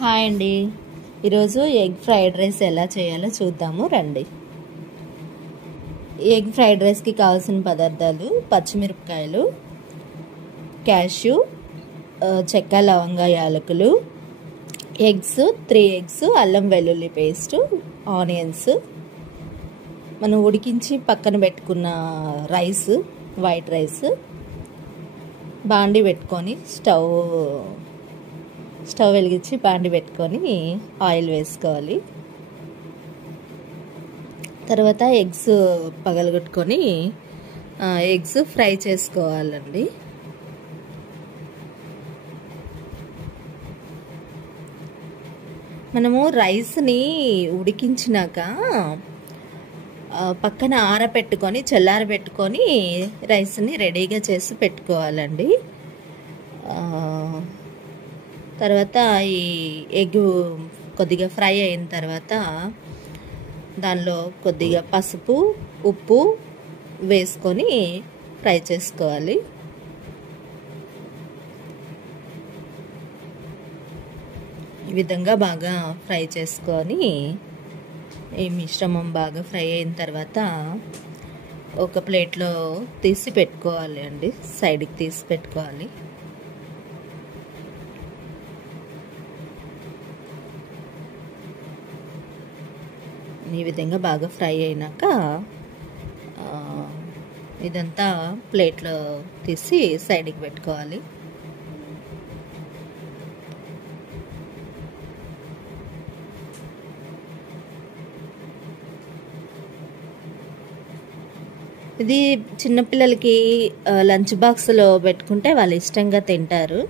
Hi అండి. ఈరోజు egg fried rice ఎలా చేయాలో చూద్దాము రండి. ఎగ్ ఫ్రైడ్ రైస్కి కావాల్సిన పదార్థాలు: పచ్చిమిరపకాయలు, క్యాష్యూ, చెక్క, లవంగ, యాలకులు, ఎగ్స్ 3 ఎగ్స్, అల్లం వెల్లుల్లి పేస్టు, ఆనియన్స్, మనం ఉడికించి పక్కన పెట్టుకున్న రైస్, వైట్ రైస్, బాండి పెట్టుకొని స్టవ్ వెలిగించి బాండి పెట్టుకొని ఆయిల్ వేసుకోవాలి. తర్వాత ఎగ్స్ పగలగొట్టుకొని ఎగ్స్ ఫ్రై చేసుకోవాలండి. మనము రైస్ని ఉడికించినాక పక్కన ఆరబెట్టుకొని చల్లారబెట్టుకొని రైస్ని రెడీగా చేసి పెట్టుకోవాలండి. తర్వాత ఈ ఎగ్ కొద్దిగా ఫ్రై అయిన తర్వాత దానిలో కొద్దిగా పసుపు, ఉప్పు వేసుకొని ఫ్రై చేసుకోవాలి. ఈ విధంగా బాగా ఫ్రై చేసుకొని ఈ మిశ్రమం బాగా ఫ్రై అయిన తర్వాత ఒక ప్లేట్లో తీసి పెట్టుకోవాలి అండి. సైడ్కి తీసి పెట్టుకోవాలి. ఈ విధంగా బాగా ఫ్రై అయినాక ఇదంతా ప్లేట్లో తీసి సైడ్కి పెట్టుకోవాలి. ఇది చిన్నపిల్లలకి లంచ్ బాక్స్లో పెట్టుకుంటే వాళ్ళు ఇష్టంగా తింటారు.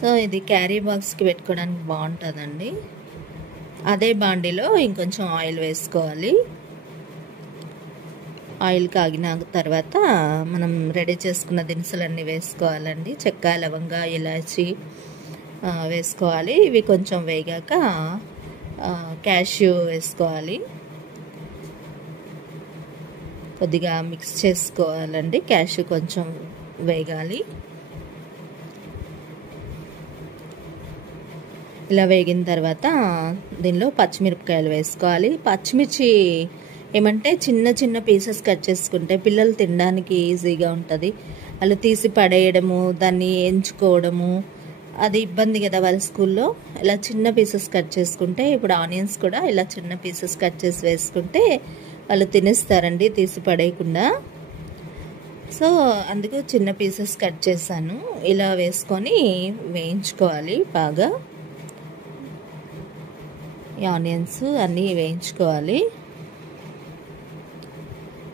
సో ఇది క్యారీ బాక్స్కి పెట్టుకోవడానికి బాగుంటుందండి. అదే బాండిలో ఇంకొంచెం ఆయిల్ వేసుకోవాలి. ఆయిల్ కాగిన తర్వాత మనం రెడీ చేసుకున్న దినుసులన్నీ వేసుకోవాలండి. చెక్క, లవంగ, ఇలాచి వేసుకోవాలి. ఇవి కొంచెం వేగాక క్యాష్యూ వేసుకోవాలి. కొద్దిగా మిక్స్ చేసుకోవాలండి. క్యాష్యూ కొంచెం వేగాలి. ఇలా వేగిన తర్వాత దీనిలో పచ్చిమిరపకాయలు వేసుకోవాలి. పచ్చిమిర్చి ఏమంటే చిన్న చిన్న పీసెస్ కట్ చేసుకుంటే పిల్లలు తినడానికి ఈజీగా ఉంటుంది. వాళ్ళు తీసి పడేయడము, దాన్ని ఎంచుకోవడము అది ఇబ్బంది కదా వాళ్ళ స్కూల్లో. ఇలా చిన్న పీసెస్ కట్ చేసుకుంటే, ఇప్పుడు ఆనియన్స్ కూడా ఇలా చిన్న పీసెస్ కట్ చేసి వేసుకుంటే వాళ్ళు తినేస్తారండి తీసి పడేయకుండా. సో అందుకు చిన్న పీసెస్ కట్ చేశాను. ఇలా వేసుకొని వేయించుకోవాలి బాగా. ఈ ఆనియన్స్ అన్నీ వేయించుకోవాలి.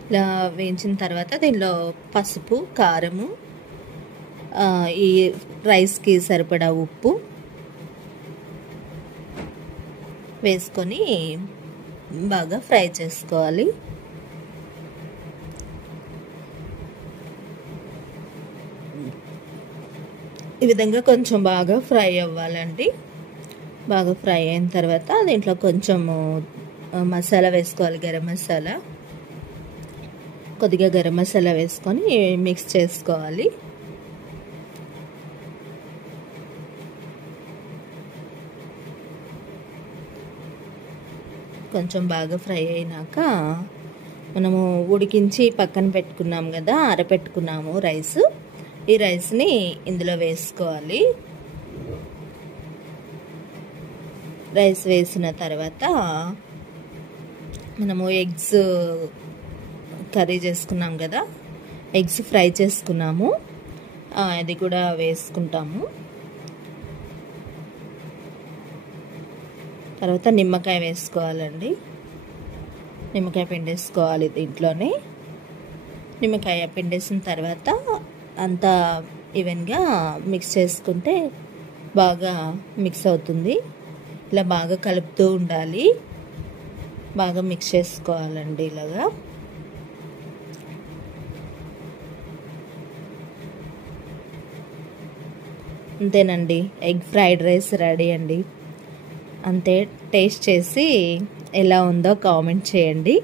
ఇలా వేయించిన తర్వాత దీనిలో పసుపు, కారము, ఈ రైస్కి సరిపడా ఉప్పు వేసుకొని బాగా ఫ్రై చేసుకోవాలి. ఈ విధంగా కొంచెం బాగా ఫ్రై అవ్వాలండి. బాగా ఫ్రై అయిన తర్వాత దీంట్లో కొంచెము మసాలా వేసుకోవాలి. గరం మసాలా, కొద్దిగా గరం మసాలా వేసుకొని మిక్స్ చేసుకోవాలి. కొంచెం బాగా ఫ్రై అయినాక మనము ఉడికించి పక్కన పెట్టుకున్నాం కదా, ఆరబెట్టుకున్నాము రైస్. ఈ రైస్ని ఇందులో వేసుకోవాలి. రైస్ వేసిన తర్వాత మనము ఎగ్స్ కర్రీ చేసుకున్నాం కదా, ఎగ్స్ ఫ్రై చేసుకున్నాము, అది కూడా వేసుకుంటాము. తర్వాత నిమ్మకాయ వేసుకోవాలండి. నిమ్మకాయ పిండేసుకోవాలి దీంట్లోనే. నిమ్మకాయ పిండేసిన తర్వాత అంతా ఈవెన్గా మిక్స్ చేసుకుంటే బాగా మిక్స్ అవుతుంది. ఇలా బాగా కలుపుతూ ఉండాలి. బాగా మిక్స్ చేసుకోవాలండి ఇలాగా. అంతేనండి, ఎగ్ ఫ్రైడ్ రైస్ రెడీ అండి. అంతే. టేస్ట్ చేసి ఎలా ఉందో కామెంట్ చేయండి.